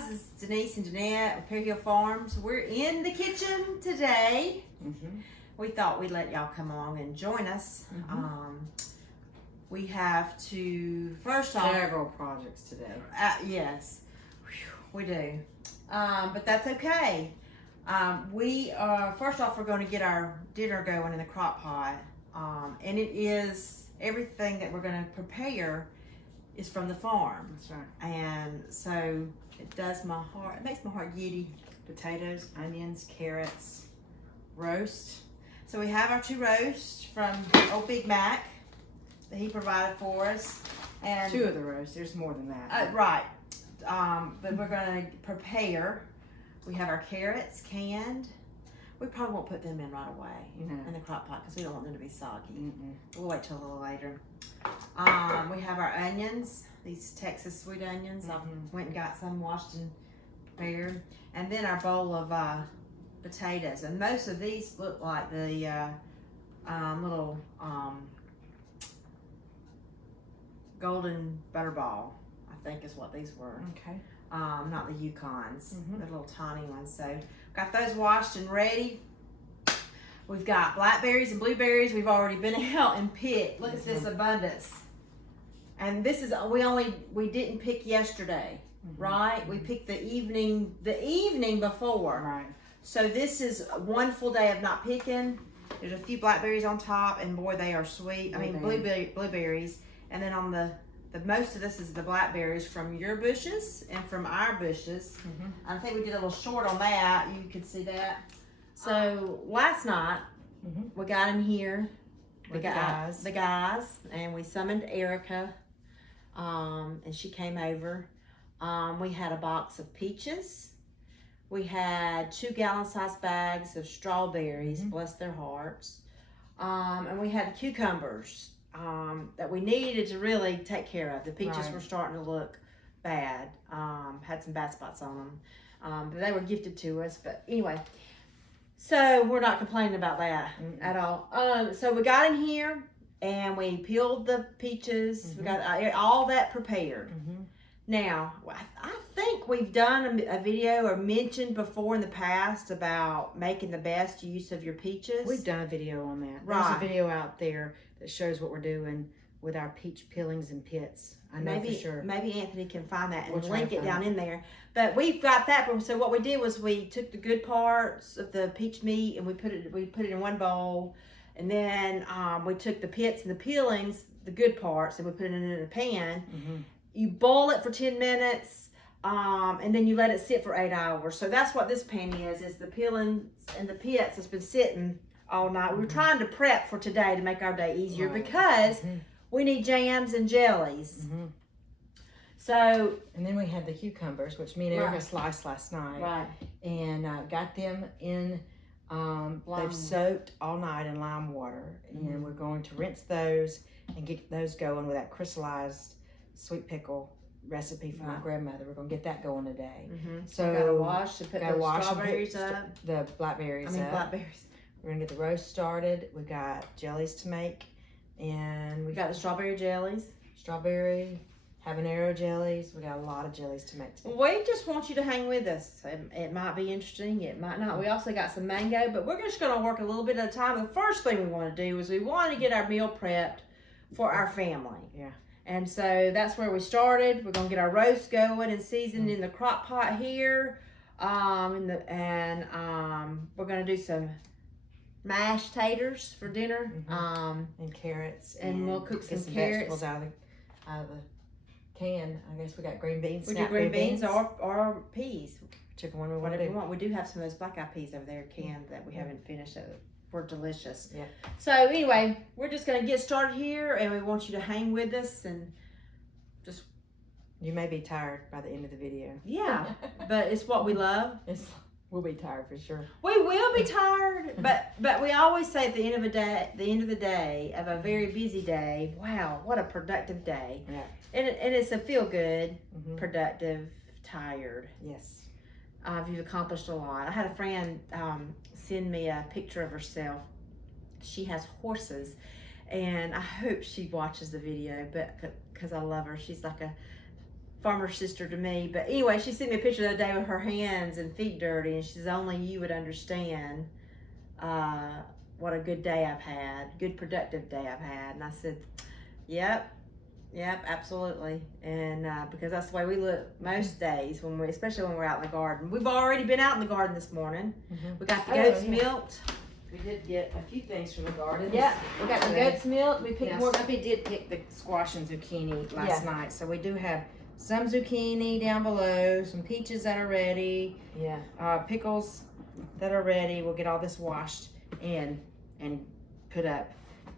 guys, it's Denise and Jeanette with Perry Hill Farms. We're in the kitchen today. We thought we'd let y'all come along and join us. We have to, first off, several projects today. Yes, we do. But that's okay. We are, first off, we're going to get our dinner going in the crock pot. And it is, everything that we're going to prepare is from the farm. That's right. And so it does my heart, it makes my heart giddy. Potatoes, onions, carrots, roast. So we have our 2 roasts from old Big Mac that he provided for us. And 2 of the roasts, there's more than that. right. But we're gonna prepare. We have our carrots canned. We probably won't put them in right away in the crock pot because we don't want them to be soggy. We'll wait till a little later. We have our onions, these Texas sweet onions. I went and got some washed and prepared. And then our bowl of potatoes. And most of these look like the little golden butterball, I think is what these were. Okay. Not the Yukons, the little tiny ones. So got those washed and ready. We've got blackberries and blueberries. We've already been out and picked. Look at this abundance. And this is, we didn't pick yesterday, right? We picked the evening before. Right. So this is one full day of not picking. There's a few blackberries on top, and boy, they are sweet. I mean, blueberries. And then on the most of this is the blackberries from your bushes and from our bushes. I think we did a little short on that. You could see that. So last night we got in here, the guys, and we summoned Erica, and she came over. We had a box of peaches. We had 2 gallon-sized bags of strawberries, bless their hearts, and we had cucumbers. That we needed to really take care of. The peaches were starting to look bad. Had some bad spots on them. But they were gifted to us. But anyway, so we're not complaining about that at all. So we got in here and we peeled the peaches. We got all that prepared. Now, I think we've done a video or mentioned before in the past about making the best use of your peaches. We've done a video on that. Right. There's a video out there that shows what we're doing with our peach peelings and pits. I know for sure. Maybe Anthony can find that and We'll link it down in there. But we've got that. So what we did was we took the good parts of the peach meat and we put it in one bowl, and then we took the pits and the peelings, the good parts, and we put it in a pan. You boil it for 10 minutes, and then you let it sit for 8 hours. So that's what this pan is the peelings and the pits that's been sitting all night. We were trying to prep for today to make our day easier because we need jams and jellies. So, and then we had the cucumbers, which me and Erica sliced last night. And got them in, they've soaked all night in lime water. And we're going to rinse those and get those going with that crystallized sweet pickle recipe from my grandmother. We're going to get that going today. So, gotta wash to put the strawberries up. The blackberries blackberries. We're going to get the roast started. We got jellies to make. And We got the strawberry jellies. Strawberry, habanero jellies. We got a lot of jellies to make today. We just want you to hang with us. It might be interesting. It might not. We also got some mango, but we're just going to work a little bit at a time. The first thing we want to do is we want to get our meal prepped for our family. Yeah. And so that's where we started. We're going to get our roast going and seasoned in the crock pot here. We're going to do some mashed taters for dinner. And carrots. And we'll cook some vegetables out of the can. I guess we got green beans. We do green beans or peas. Whichever one we want Whatever to you want. We do have some of those black eyed peas over there canned that we haven't finished. That were delicious. Yeah. So anyway, we're just going to get started here, and we want you to hang with us and just. You may be tired by the end of the video. Yeah, but it's what we love. We'll be tired for sure. We will be tired, but we always say at the end of the day of a very busy day, wow, what a productive day. Yeah. And it's a feel good, productive, tired. Yes. You've accomplished a lot. I had a friend send me a picture of herself. She has horses, and I hope she watches the video, but because I love her. She's like a farmer sister to me. But anyway, she sent me a picture the other day with her hands and feet dirty, and she says, only you would understand what a good day I've had, good productive day I've had. And I said, yep, absolutely. And because that's the way we look most days, especially when we're out in the garden. We've already been out in the garden this morning. We got the goats milked. We did get a few things from the garden. Yeah, we got the goat's milk. We picked Yes. more. Puppy did pick the squash and zucchini last night, so we do have some zucchini down below, some peaches that are ready, pickles that are ready. We'll get all this washed and put up.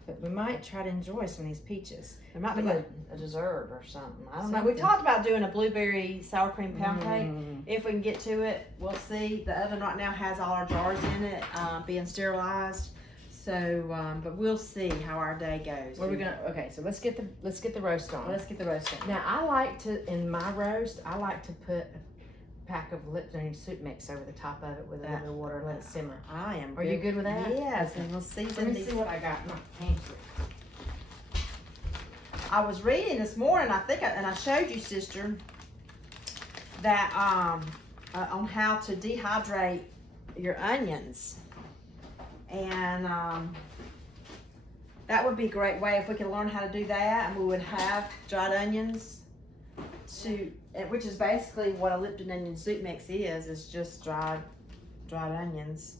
But we might try to enjoy some of these peaches. There might be a dessert or something. I don't know. We talked about doing a blueberry sour cream pound cake. If we can get to it, we'll see. The oven right now has all our jars in it, being sterilized. So, but we'll see how our day goes. What are we gonna? Okay, so let's get the roast on. Let's get the roast on. Now I like to, in my roast, I like to put a pack of Lipton soup mix over the top of it with a little bit of water and let it simmer. I am. Are you good with that? Yes, and we'll season Let me these. see what I got in my pantry. I was reading this morning, and I showed you, sister, that on how to dehydrate your onions, and that would be a great way if we could learn how to do that, and we would have dried onions, which is basically what a Lipton onion soup mix is. It's just dried onions,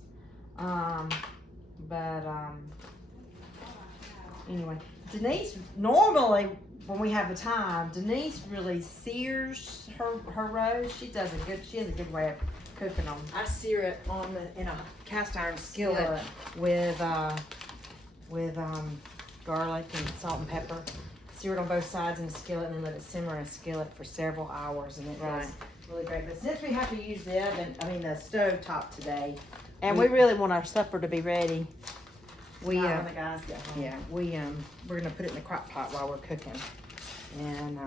anyway. Denise, normally when we have the time, Denise really sears her roast. She has a good way of cooking them. I sear it in a cast iron skillet with garlic and salt and pepper. Sear it on both sides in a skillet and then let it simmer in a skillet for several hours, and it does really great. But since we have to use the stove top today, And we really want our supper to be ready. when the guys get home. we're gonna put it in the crock pot while we're cooking and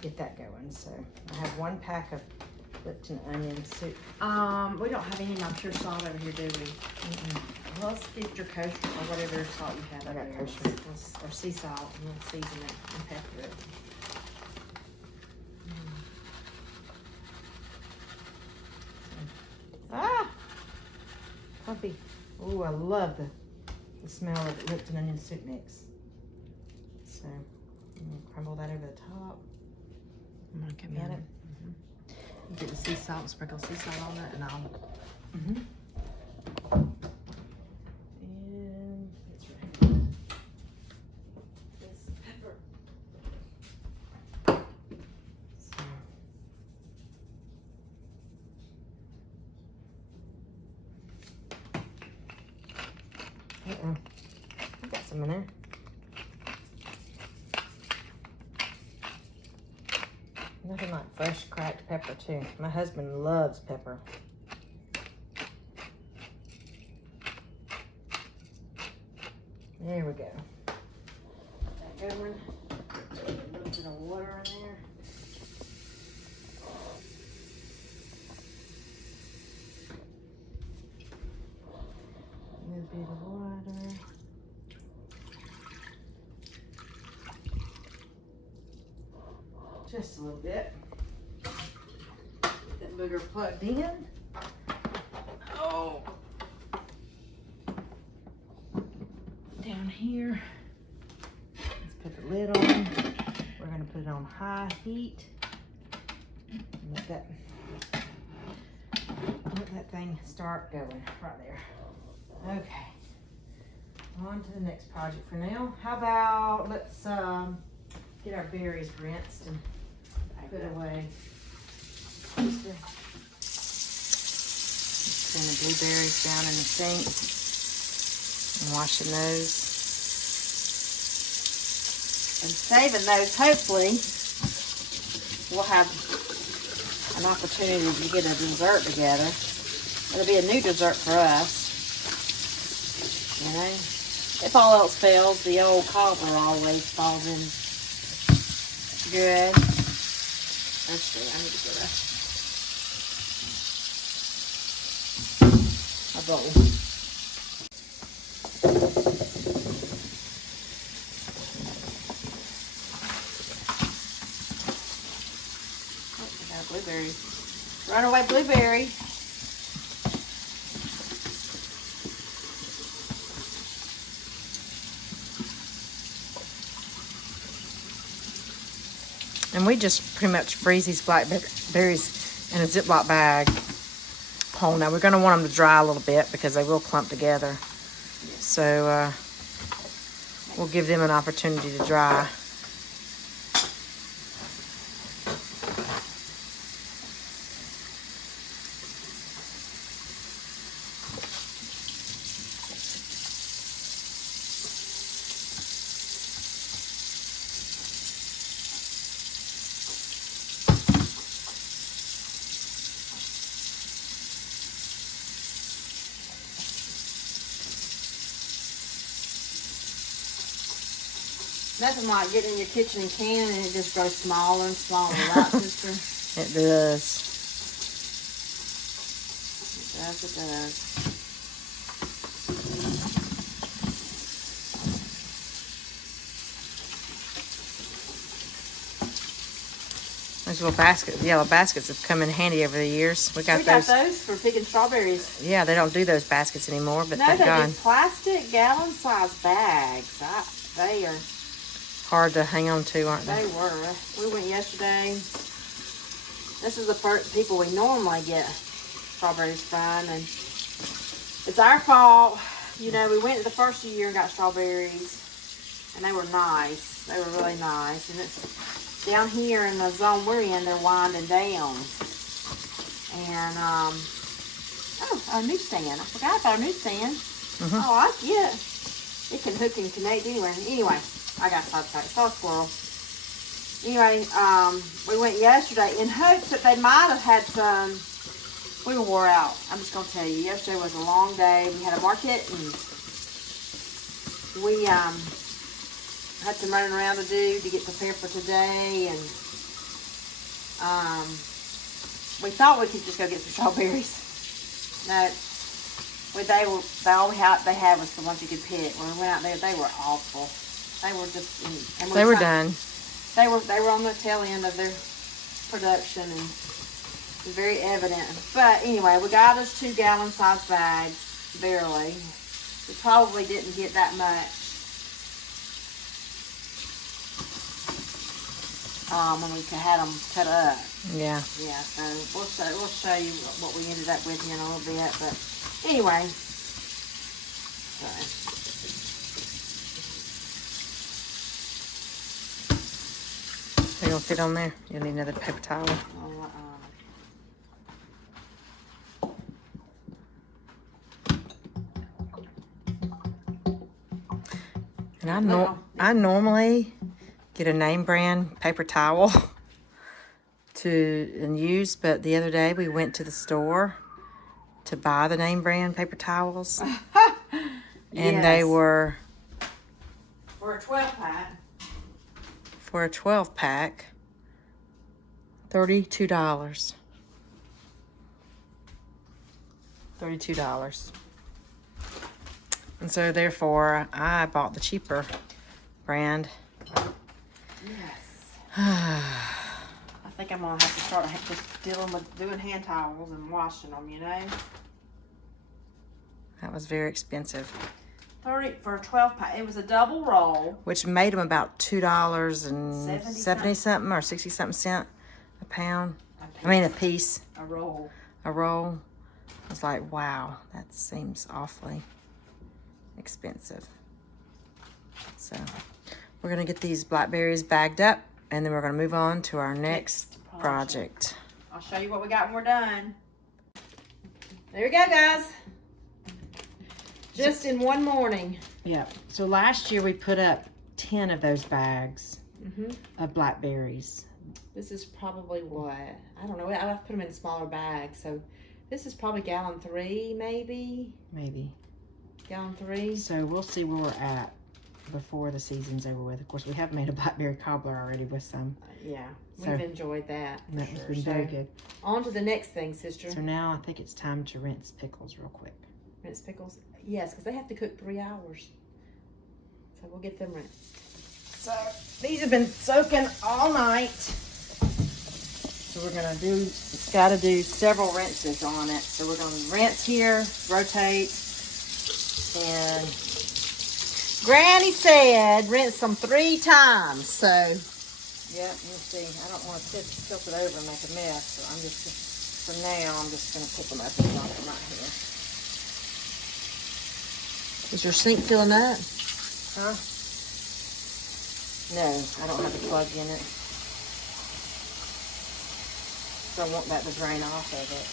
get that going. So I have 1 pack of Lipton onion soup. We don't have any pure salt over here, do we? Well, let's get your kosher or whatever salt you have. I got over kosher. or sea salt, and we'll season it and pepper it. Puppy. Ooh, I love the smell of Lipton onion soup mix. So I'm gonna crumble that over the top. I'm gonna come Got in. it? Get the sea salt, sprinkle sea salt on it, and I'll. And that's right. This pepper. So. I got some in there. Nothing like fresh cracked pepper too. My husband loves pepper. There we go. That going. A little bit of water in there. A little bit of water. Just a little bit. Get that booger plugged in. Oh. Down here. Let's put the lid on. We're going to put it on high heat. And let that thing start going right there. Okay. On to the next project for now. How about let's get our berries rinsed and put away. Just putting the blueberries down in the sink and washing those. And saving those, hopefully, we'll have an opportunity to get a dessert together. It'll be a new dessert for us. You know, if all else fails, the old cobbler always falls in good. Let's see, I need to get a bowl. Blueberries. Runaway blueberry. And we just pretty much freeze these blackberries in a Ziploc bag. Oh, now we're going to want them to dry a little bit because they will clump together. So we'll give them an opportunity to dry. Nothing like getting in your kitchen and canning and it just grows smaller and smaller, right, sister? It does. It does. Those little baskets, yellow baskets have come in handy over the years. We got those for picking strawberries. Yeah, they don't do those baskets anymore, but no, thank God. No, they do plastic gallon-sized bags. They are hard to hang on to, aren't they? They were. We went yesterday. This is the people we normally get strawberries from, and it's our fault. You know, we went the first year and got strawberries, and they were nice. They were really nice, and it's down here in the zone we're in. They're winding down, and oh, our newsstand. I forgot about our newsstand. Oh, it can hook and connect anywhere. Anyway. I got sidetracked. Saw a squirrel. Anyway, we went yesterday in hopes that they might have had some. We were wore out. I'm just going to tell you. Yesterday was a long day. We had a market and we had some running around to do to get prepared for today. And we thought we could just go get some strawberries. No. All they had was the ones you could pick. When we went out there, they were awful. They were just, and they were done. They were on the tail end of their production, and it was very evident. But anyway, we got us 2 gallon-sized bags, barely. We probably didn't get that much when we had them cut up. Yeah. Yeah. So we'll show you what we ended up with in a little bit. But anyway. So. They gonna fit on there? You'll need another paper towel. And I normally get a name brand paper towel to use, but the other day we went to the store to buy the name brand paper towels, and they were for a 12-pack. For a 12-pack, $32. $32. And so therefore I bought the cheaper brand. Yes. I think I'm gonna have to start just dealing with doing hand towels and washing them, you know. That was very expensive. 30 for a 12-pack. It was a double roll, which made them about $2.70 something or 60 something cent a pound. A piece. A roll. A roll. I was like, wow, that seems awfully expensive. So we're gonna get these blackberries bagged up, and then we're gonna move on to our next project. I'll show you what we got when we're done. There we go, guys. Just in one morning. Yeah. So last year we put up 10 of those bags of blackberries. This is probably what? I don't know. I've put them in smaller bags. So this is probably gallon 3, maybe. Maybe. Gallon 3. So we'll see where we're at before the season's over with. Of course, we have made a blackberry cobbler already with some. Yeah. We've enjoyed that. That has been very good. On to the next thing, sister. So now I think it's time to rinse pickles real quick. Rinse pickles? Yes, because they have to cook 3 hours. So we'll get them rinsed. So these have been soaking all night. So we're gonna do, it's gotta do several rinses on it. So we're gonna rinse here, rotate, and Granny said rinse them 3 times. So, yep, you'll see. I don't want to tilt it over and make a mess. So I'm just, for now, I'm just gonna pick them up and drop them right here. Is your sink filling up? Huh? No, I don't have a plug in it. So I want that to drain off of it.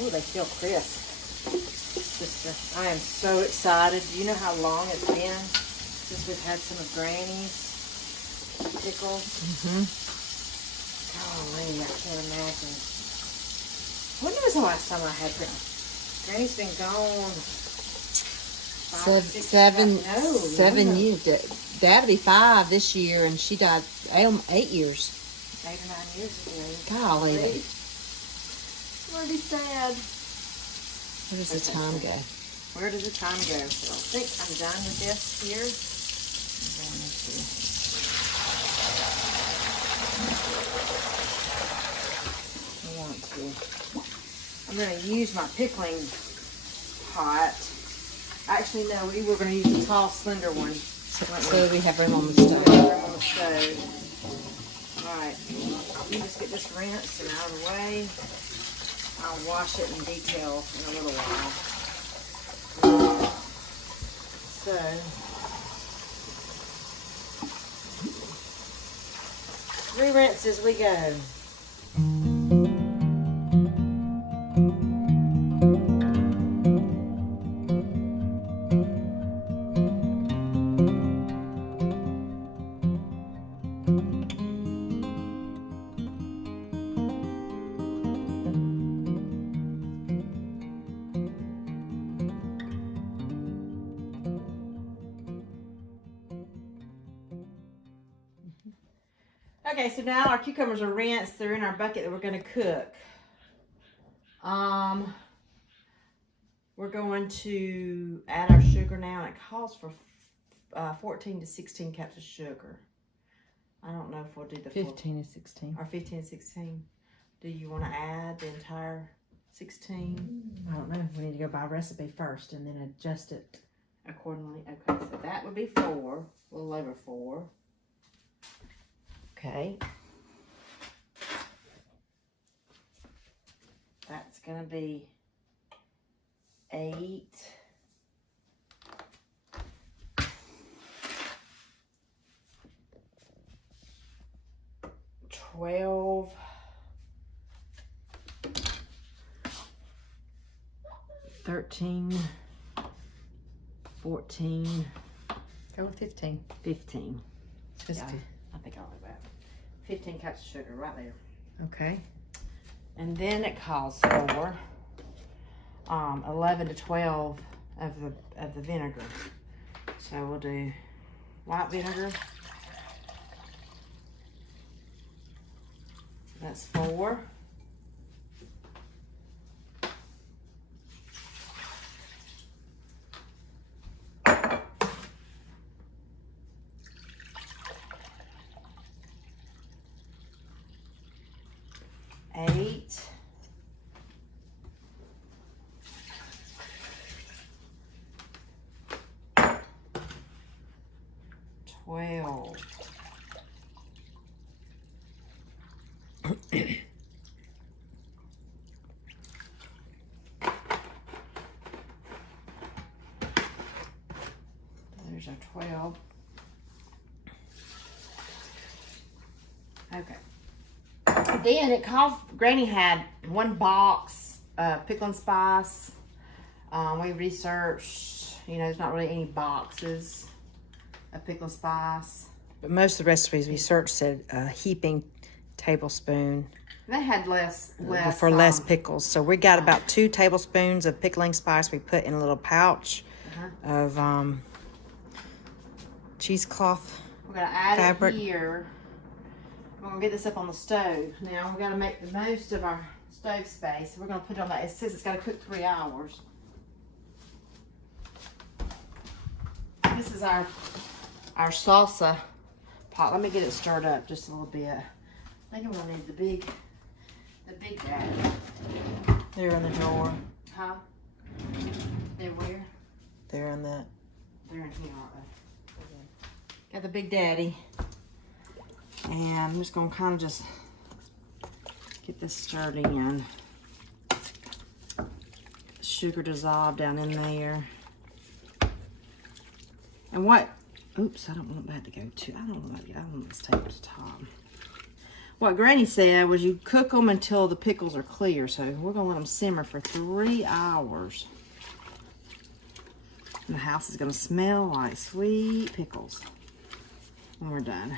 Oh, they feel crisp. I am so excited. Do you know how long it's been since we've had some of Granny's pickles? Golly, I can't imagine. When was the last time I had Granny's been gone. 7 years. That'll be 5 this year, and she died 8 years. 8 or 9 years ago. Golly. I'm gonna be sad. Where does the time go? Where does the time go? So I think I'm done with this here. I'm going to use my pickling pot. Actually, no, we were going to use the tall, slender one. So that we have room on the stove. Alright, you just get this rinsed and out of the way. I'll wash it in detail in a little while. So, 3 rinses we go. Okay, so now our cucumbers are rinsed. They're in our bucket that we're going to cook. We're going to add our sugar now, and it calls for 14 to 16 cups of sugar. I don't know if we'll do the 15 to 16. Or 15 to 16. Do you want to add the entire 16? I don't know. We need to go by recipe first and then adjust it Accordingly. Okay, so that would be 4. A little over 4. Okay. That's going to be 8. 12. 13. 14. Go with 15. 15. Just Yeah, I think I'll do that. 15 cups of sugar right there. okay. And then it calls for 11 to 12 of the vinegar. So we'll do white vinegar. So that's 4. Eight. 12. There's our 12. Okay. Then it calls, Granny had 1 box pickling spice. We researched, you know, there's not really any boxes of pickling spice. But most of the recipes we searched said a heaping tablespoon They had less for less pickles. So we got about 2 tablespoons of pickling spice we put in a little pouch of cheesecloth We're gonna add fabric. it here. We're gonna get this up on the stove. Now we gotta make the most of our stove space. We're gonna put it on that. It says it's gotta cook 3 hours. This is our salsa pot. Let me get it stirred up just a little bit. I think I'm gonna need the big daddy. They're in the drawer. Huh? They're where? They're in that. They're in here, aren't they? Got the big daddy. And I'm just gonna kind of just get this stirred in. Sugar dissolved down in there. And what, oops, I don't want that to go too, I don't want this tape to the top. What Granny said was you cook them until the pickles are clear. So we're gonna let them simmer for 3 hours. And the house is gonna smell like sweet pickles when we're done.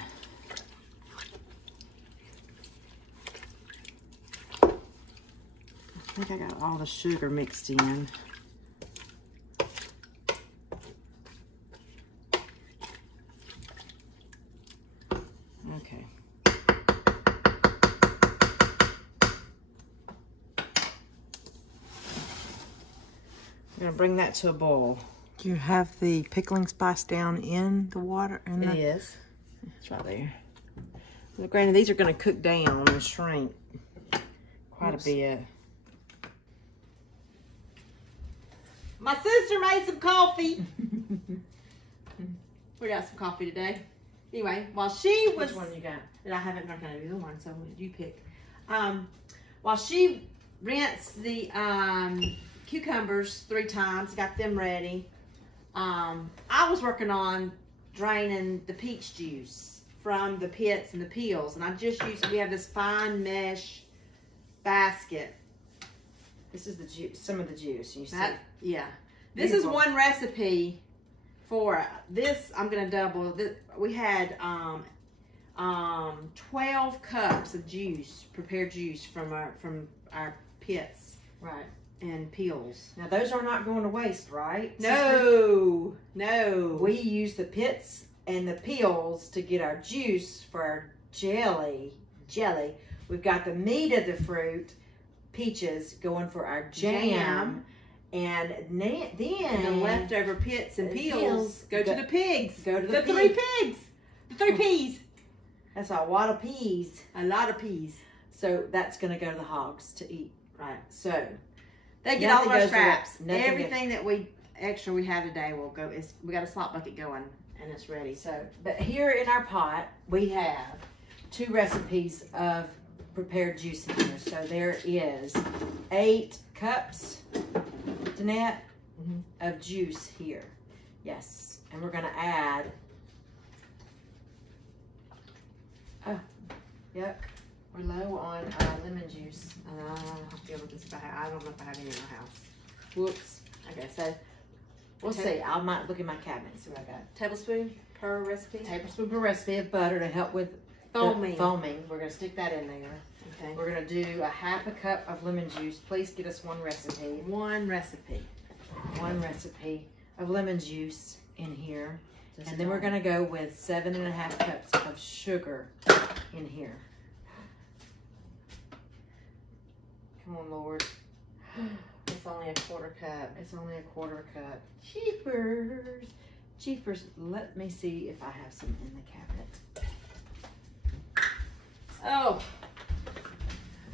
I think I got all the sugar mixed in. Okay. I'm gonna bring that to a boil. Do you have the pickling spice down in the water? It is. It's right there. Well, granted, these are gonna cook down and shrink quite a bit. My sister made some coffee. We got some coffee today. Anyway, while she was... Which one you got? I haven't drunk out of either one, so you pick. While she rinsed the cucumbers 3 times, got them ready, I was working on draining the peach juice from the pits and the peels. And I just used, we have this fine mesh basket. This is the juice, some of the juice. You see? Yeah. This is one recipe for this. I'm gonna double this. We had 12 cups of juice, prepared juice from our pits, right, and peels. Now those are not going to waste, right? No, no. We use the pits and the peels to get our juice for our jelly. We've got the meat of the fruit, peaches, going for our jam. And then the leftover pits and peels go to the pigs. Go to the 3 pigs. The 3 peas. That's a lot of peas. A lot of peas. So that's going to go to the hogs to eat. Right. So they get all of our goes scraps. away. Everything that we have today will go. We got a slop bucket going and it's ready. So, but here in our pot we have 2 recipes of prepared juice in here. So there is 8 cups, Danette, of juice here. Yes, and we're gonna add. Oh, yuck! We're low on lemon juice. I feel like I don't know if I have any in my house. Whoops. Okay, so We'll see. I might look in my cabinet and see what I got. tablespoon per recipe. Tablespoon per recipe of butter to help with Foaming. Foaming. We're gonna stick that in there. Okay. We're gonna do a 1/2 cup of lemon juice. Please get us 1 recipe. 1 recipe. 1 recipe of lemon juice in here. And then we're gonna go with 7.5 cups of sugar in here. Come on, Lord. It's only a 1/4 cup. It's only a 1/4 cup. Cheapers. Cheapers. Let me see if I have some in the cabinet. Oh.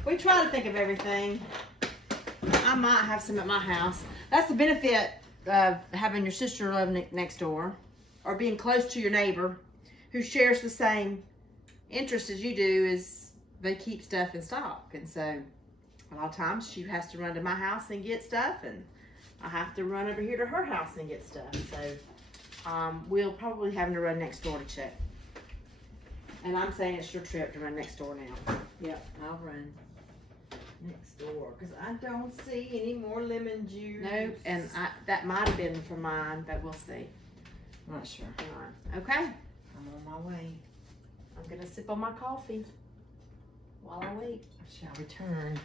We try to think of everything. I might have some at my house. That's the benefit of having your sister live next door, or being close to your neighbor who shares the same interest as you do. Is they keep stuff in stock, and so a lot of times she has to run to my house and get stuff, and I have to run over here to her house and get stuff. So we'll probably have to run next door to check. And I'm saying it's your trip to run next door now. Yep, I'll run next door because I don't see any more lemon juice. No, and that might have been for mine, but we'll see. I'm not sure. Okay, I'm on my way. I'm gonna sip on my coffee while I wait. I shall return.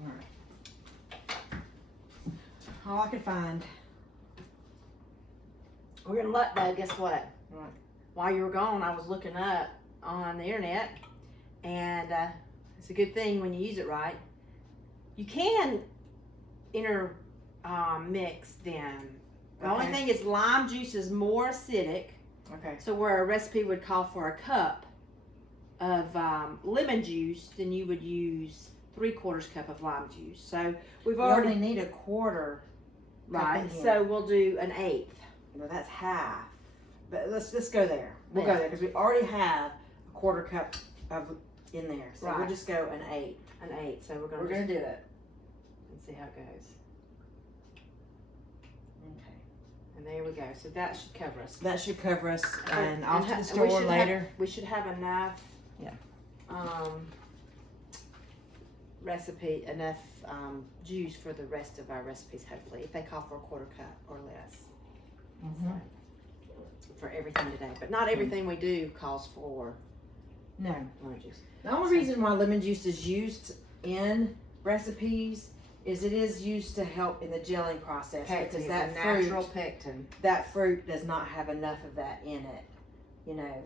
All right. All I could find. We're in luck though, guess what? Right. While you were gone, I was looking up on the internet, and it's a good thing when you use it right. You can mix them. The only Okay. thing is lime juice is more acidic Okay. So where a recipe would call for a cup of lemon juice, then you would use 3/4 cup of lime juice. So we've We already only need a quarter. right. in here. So we'll do an 1/8. No, that's half. But let's go there. We'll Yeah. go there because we already have a 1/4 cup of in there. So we'll Right. just go an 8. An 8. So we're We're gonna do it. and see how it goes. Okay. And there we go. So that should cover us. That should cover us. And off to the we store should later. we should have enough. Yeah. Enough juice for the rest of our recipes. Hopefully, if they call for a 1/4 cup or less. Mhm. For everything today, but not everything we do calls for No. lemon juice. The only reason why lemon juice is used in recipes is it is used to help in the gelling process because that natural fruit, pectin. that fruit does not have enough of that in it, you know,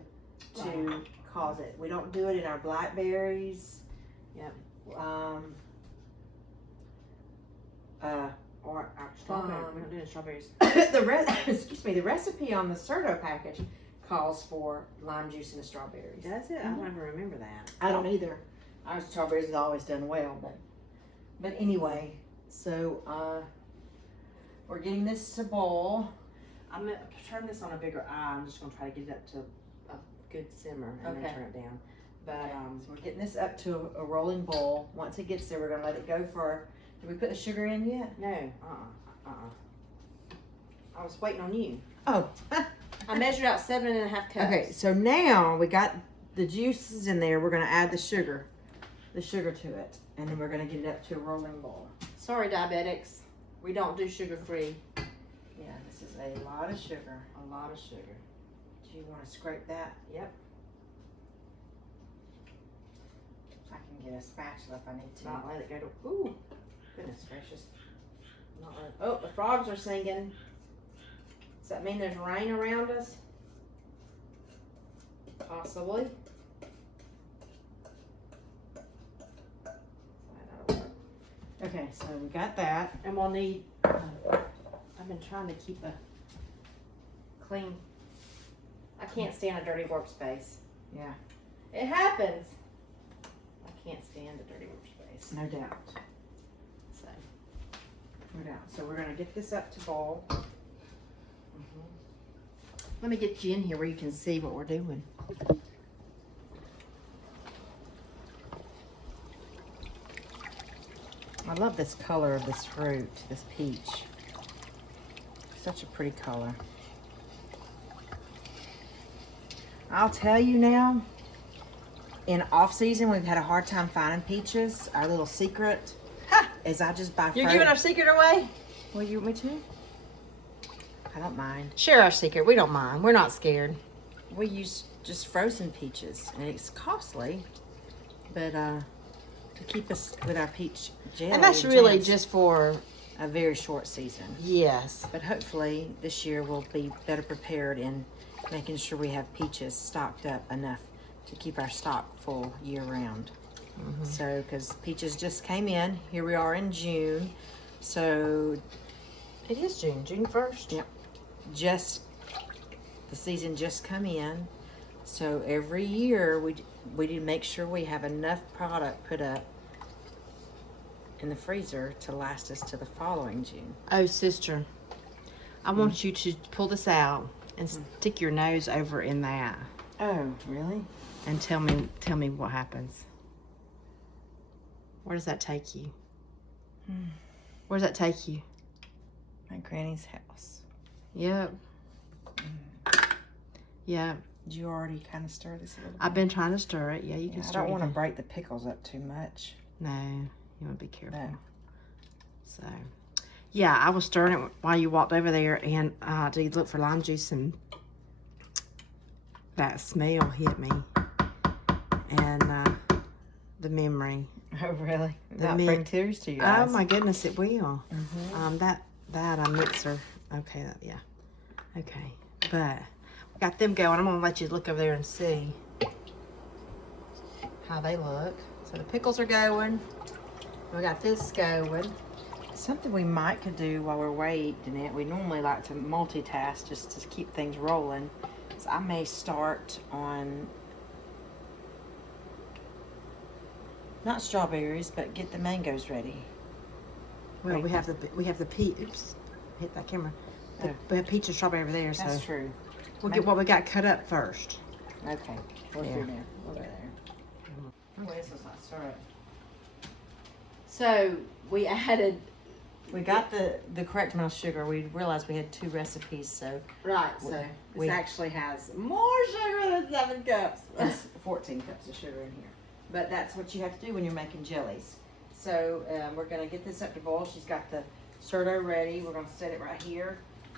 to cause it. We don't do it in our blackberries. Yep. Or our Strawberry. We don't do the strawberries. the recipe on the Certo package calls for lime juice and the strawberries. Does it? I don't ever remember that. I don't either. Our strawberries has always done well, but anyway, so we're getting this to boil. I'm gonna turn this on a bigger eye. I'm just gonna try to get it up to a good simmer and Okay. then turn it down. But So we're getting this up to a rolling boil. Once it gets there, we're gonna let it go for. Did we put the sugar in yet? no, I was waiting on you. Oh. I measured out 7.5 cups. Okay, so now we got the juices in there. We're gonna add the sugar to it, and then we're gonna get it up to a rolling boil. Sorry, diabetics. We don't do sugar-free. Yeah, this is a lot of sugar. A lot of sugar. Do you want to scrape that? Yep. I can get a spatula if I need to. Not let it go to. Ooh, goodness gracious. Not let. Oh, the frogs are singing. Does that mean there's rain around us? Possibly. Okay, so we got that. And we'll need. I've been trying to keep a clean. I can't stand a dirty workspace. Yeah. It happens. I can't stand a dirty workspace. No doubt. So. No doubt. So we're gonna get this up to boil. Let me get you in here where you can see what we're doing. I love this color of this fruit, this peach. Such a pretty color. I'll tell you now, in off season, we've had a hard time finding peaches. Our little secret is I just buy You're frozen. giving our secret away? Well, you want me to? I don't mind. Share our secret. We don't mind. We're not scared. We use just frozen peaches, and it's costly, but to keep us with our peach jelly. And that's really just for, a very short season. yes. But hopefully this year we'll be better prepared in making sure we have peaches stocked up enough to keep our stock full year round. So, because peaches just came in, here we are in June, so It is June 1st. Yep. just the season just come in. So every year we need to make sure we have enough product put up in the freezer to last us to the following June. Oh, sister, I want you to pull this out and stick your nose over in that Oh, really? and tell me what happens. Where does that take you? Where does that take you? My granny's house. Yep. Yeah, Did you already kind of stir this a little bit? I've been trying to stir it. Yeah, you Yeah, can I stir don't it. want to break the pickles up too much. No, you want to be careful. No. So, yeah, I was stirring it while you walked over there, and to look for lime juice, and that smell hit me, and the memory. Oh, really? The That mint. bring tears to your Oh eyes. my goodness, it will. Mhm. That a mixer. Okay, yeah. Okay, but we got them going. I'm gonna let you look over there and see how they look. So the pickles are going. We got this going. Something we might could do while we're waiting it, we normally like to multitask just to keep things rolling. Is I may start on not strawberries, but get the mangoes ready. Well, Wait. we have the peach. Oops, hit that camera. Oh. We have peach and strawberry over there, so That's true. we'll get what we got cut up first. Okay. We'll Yeah. do there. We'll go there. Oh, this is not syrup. So we added We got the correct amount of sugar. We realized we had 2 recipes, so right. So this We- actually has more sugar than 7 cups. that's 14 cups of sugar in here. But that's what you have to do when you're making jellies. So we're gonna get this up to boil. She's got the Cerdo ready. We're gonna set it right here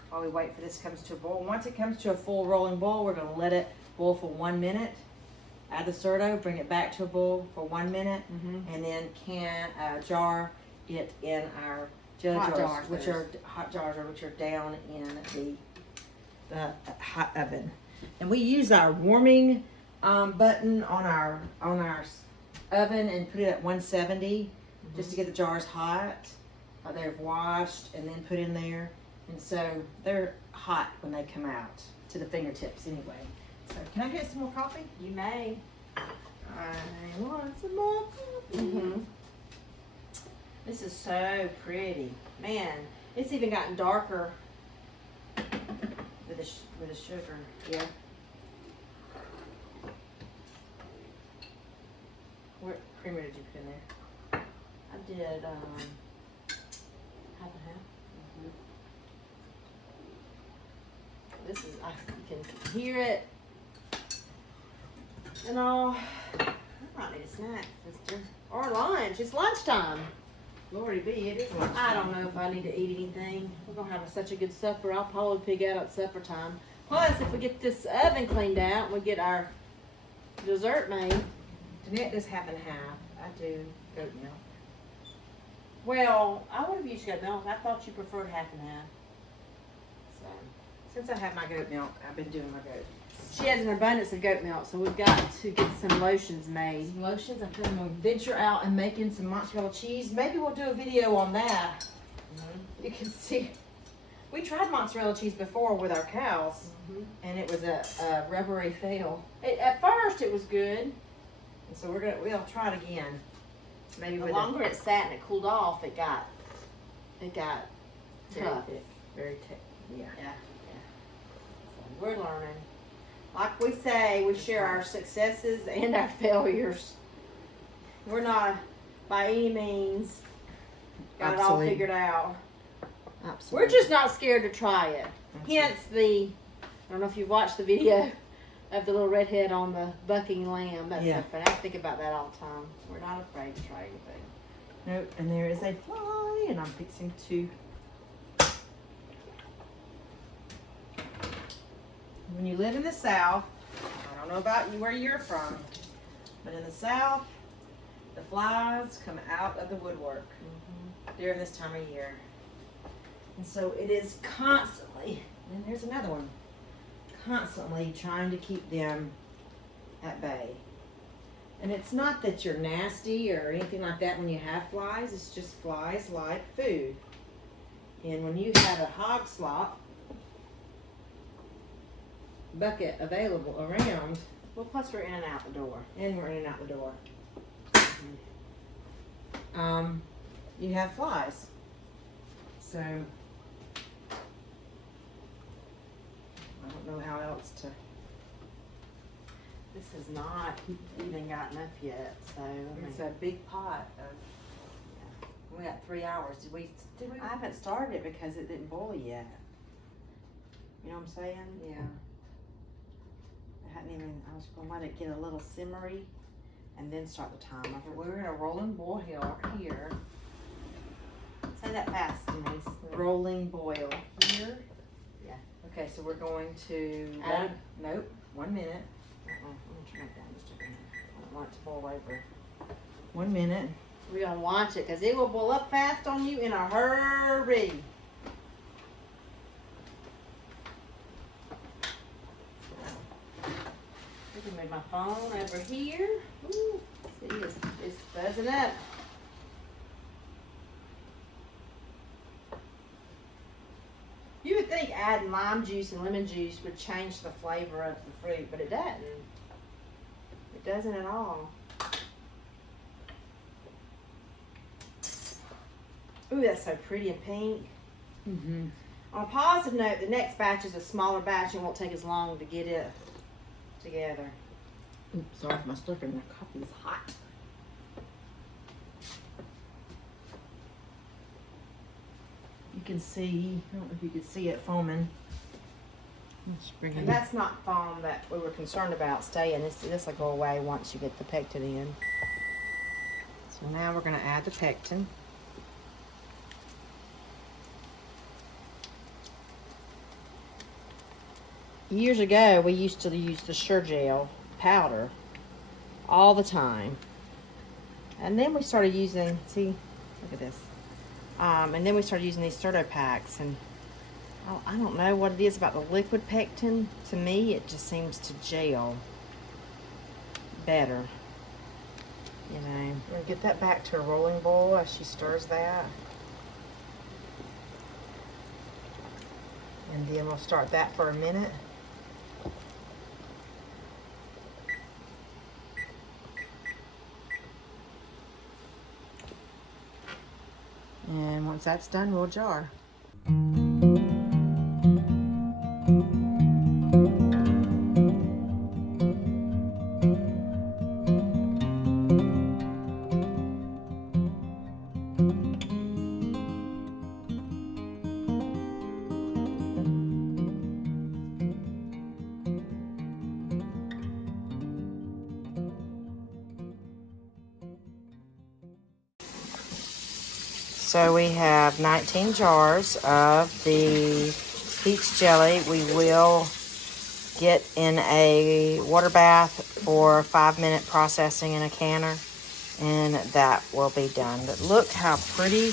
while we wait for this comes to a boil. Once it comes to a full rolling boil, we're gonna let it boil for 1 minute. Add the Cerdo, bring it back to a boil for 1 minute, and then jar it in our jelly Hot jars, jars, which those. are hot jars, or which are down in the hot oven. And we use our warming button on our oven and put it at 170 just to get the jars hot. They're washed and then put in there, and so they're hot when they come out to the fingertips anyway. So can I get some more coffee? You may. I want some more coffee. This is so pretty. Man, it's even gotten darker. With the sugar. Yeah. What creamer did you put in there? I did half and half. This is, you can hear it. And all. I might need a snack, sister. Or lunch. It's lunchtime. Lordy B, it is lunch. I don't know if I need to eat anything. We're gonna have such a good supper. I'll probably pig out at supper time. Plus, if we get this oven cleaned out, and we get our dessert made. Danette does half and half. I do goat milk. Well, I would have used goat milk. I thought you preferred half and half. So Since I have my goat milk, I've been doing my goat. she has an abundance of goat milk, so we've got to get some lotions made. Some lotions. I think I'm gonna venture out and making some mozzarella cheese. Maybe we'll do a video on that. You can see. We tried mozzarella cheese before with our cows, and it was a rubbery fail. At first, it was good. And so we'll try it again. Maybe The with longer it sat and it cooled off, it got tough. Very yeah. We're learning. Like we say, we share our successes and our failures. We're not by any means got it all Absolutely. figured out. Absolutely. We're just not scared to try it. That's Hence I don't know if you watched the video of the little redhead on the bucking lamb. That's Yeah. so funny. I think about that all the time. We're not afraid to try anything. Nope, and there is a fly, and I'm fixing to. When you live in the South, I don't know about you where you're from, but in the South, the flies come out of the woodwork during this time of year. And so it is constantly, and there's another one, constantly trying to keep them at bay. And it's not that you're nasty or anything like that when you have flies, it's just flies like food. And when you have a hog slop bucket available around, Well, plus we're in and out the door. and we're in and out the door, you have flies. So I don't know how else to. This has not even gotten up yet, so It's a big pot of. We got 3 hours. Did we? I haven't started it because it didn't boil yet. You know what I'm saying? Yeah. I hadn't even, I was gonna let it get a little simmery and then start the timer. We're in a rolling boil here. Say that fast, Denise. Rolling boil here. Yeah. Okay, so we're going to. Add- Nope. 1 minute. I'm gonna turn it down just a minute. I don't want it to boil over. 1 minute. We're gonna watch it because it will boil up fast on you in a hurry. I can move my phone over here. Ooh, see, it's buzzing up. You would think adding lime juice and lemon juice would change the flavor of the fruit, but it doesn't. It doesn't at all. Ooh, that's so pretty and pink. Mm-hmm. On a positive note, the next batch is a smaller batch and won't take as long to get it together. Oops, sorry for my slurping. The coffee is hot. You can see, I don't know if you can see it foaming. Let's bring And it that's not foam that we were concerned about staying. This will go away once you get the pectin in. So now we're going to add the pectin. Years ago, we used to use the Sure-Gel powder all the time. And then we started using, see, look at this. And then we started using these Sturdo packs, and I don't know what it is about the liquid pectin. To me, it just seems to gel better. You know. I'm gonna get that back to a rolling boil as she stirs that. And then we'll start that for a minute. And once that's done, we'll jar. So we have 19 jars of the peach jelly. We will get in a water bath for 5-minute processing in a canner, and that will be done. But look how pretty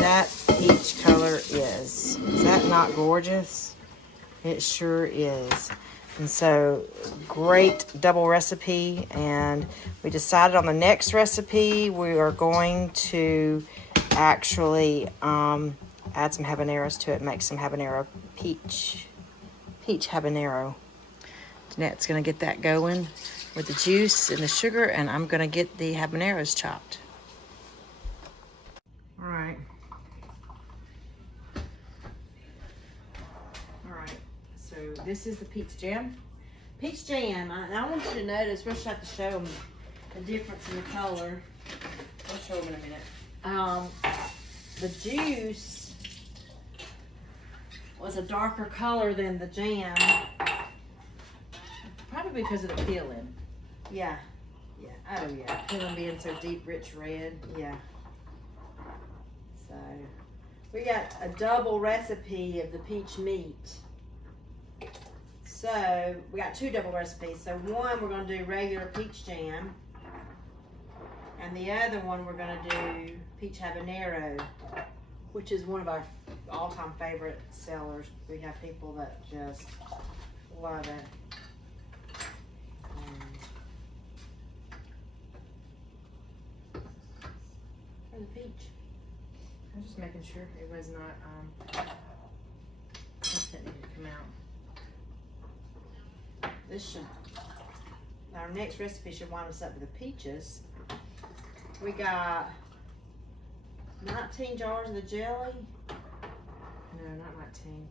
that peach color is. Is that not gorgeous? It sure is. And so, great double recipe. And we decided on the next recipe, we are going to actually add some habaneros to it, make some habanero peach habanero. Jeanette's gonna get that going with the juice and the sugar, and I'm gonna get the habaneros chopped. All right. So this is the peach jam. Peach jam, I want you to notice, we'll just have to show them the difference in the color. I'll show them in a minute. The juice was a darker color than the jam. Probably because of the peeling. Yeah, Oh yeah, peeling being so deep, rich red. yeah. So, we got a double recipe of the peach meat. So, we got 2 double recipes. So, one we're going to do regular peach jam. And the other one we're going to do peach habanero, which is one of our all-time favorite sellers. We have people that just love it. Or the peach. I'm just making sure it was not that needed to come out. This should, our next recipe should wind us up with the peaches. We got 19 jars of the jelly. No, not 19.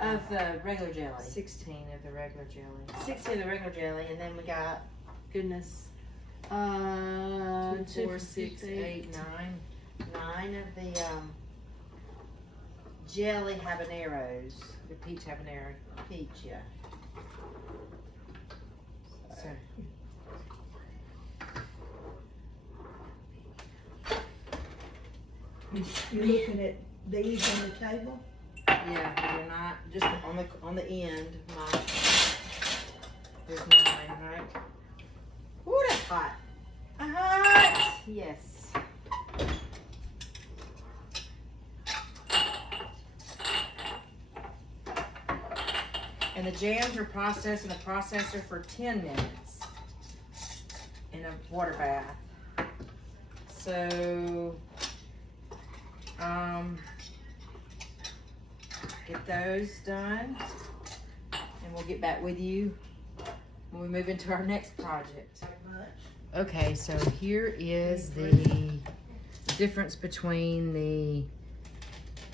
Of the regular jelly. 16 of the regular jelly. 16 of the regular jelly, and then we got, goodness, 2, 4, 6, 8, 9. 9 of the jelly habaneros. The peach habanero. Peach, yeah. So, You're looking at these on the table? yeah, they're not just on the end. There's 9, right? Ooh, that's hot. Hot! Yes. And the jams are processed in a processor for 10 minutes in a water bath. So, get those done, and we'll get back with you when we move into our next project. Okay, so here is the difference between the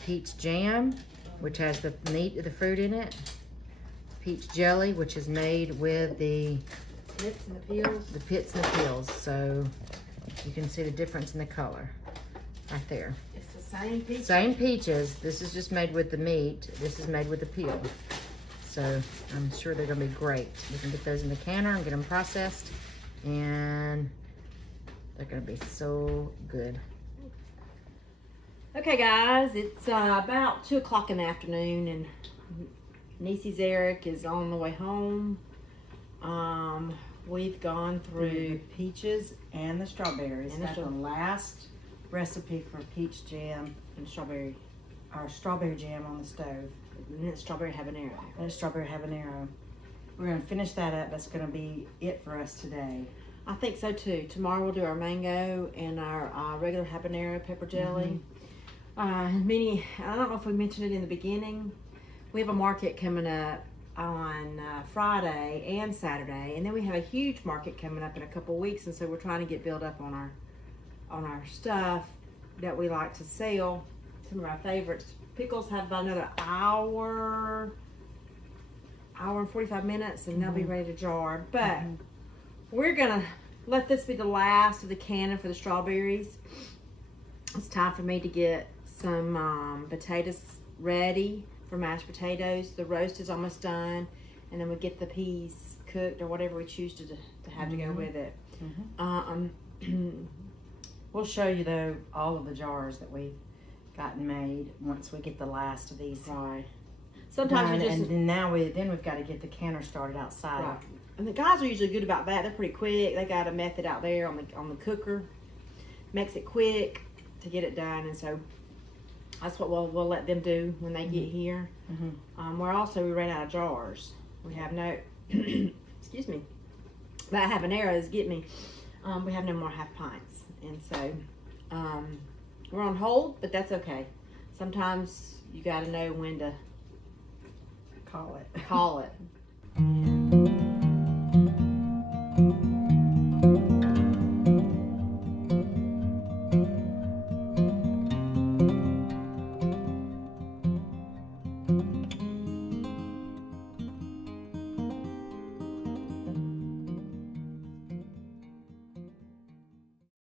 peach jam, which has the meat of the fruit in it, peach jelly, which is made with the Pits and the peels. the pits and the peels. So you can see the difference in the color right there. It's the same peach. Same peaches. This is just made with the meat. This is made with the peel. So I'm sure they're gonna be great. We can get those in the canner and get them processed, and they're gonna be so good. Okay, guys, it's about 2 o'clock in the afternoon, and Nieces Eric is on the way home. We've gone through Peaches and the strawberries. And the That's the last recipe for peach jam and strawberry, or strawberry jam on the stove. and it's strawberry habanero. And a strawberry habanero. We're gonna finish that up. That's gonna be it for us today. I think so too. Tomorrow we'll do our mango and our regular habanero pepper jelly. Minnie, I don't know if we mentioned it in the beginning. We have a market coming up on Friday and Saturday, and then we have a huge market coming up in a couple weeks, and so we're trying to get built up on our stuff that we like to sell. Some of our favorites. Pickles have about another hour and 45 minutes, and they'll be ready to jar. But we're gonna let this be the last of the cannon for the strawberries. It's time for me to get some potatoes ready for mashed potatoes. The roast is almost done, and then we get the peas cooked or whatever we choose to have to go with it. We'll show you though all of the jars that we've gotten made once we get the last of these. Right. Sometimes done, we just and then now we've got to get the canner started outside. right. And the guys are usually good about that. They're pretty quick. They got a method out there on the cooker. Makes it quick to get it done, and so that's what we'll let them do when they get here. We ran out of jars. We have no excuse me. That habaneros get me. We have no more half pints, and so we're on hold, but that's okay. Sometimes you got to know when to Call it. call it.